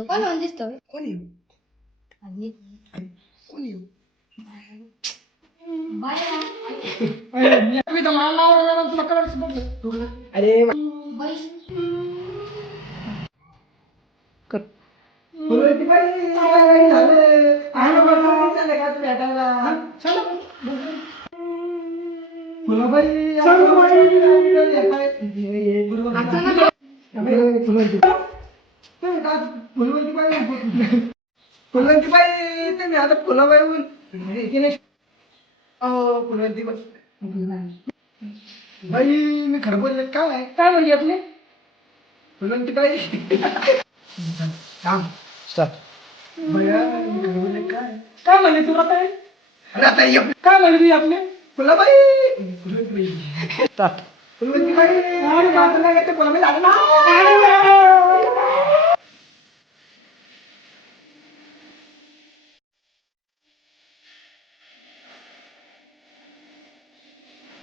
कोण दिसतोय कोणी अरे फुलवंती बाई तुम्ही आता फुलाबाई फुलवंती बाई मी खरं बोलले काय काय म्हणली आपली फुलवंती बाई भैया मी खरं बोलले काय काय म्हणले तुला काय अरे आता काय म्हणले तुम्ही आपले फुलाबाई फुलवंती बाई फुलवंती बाई फुलाबाई लागला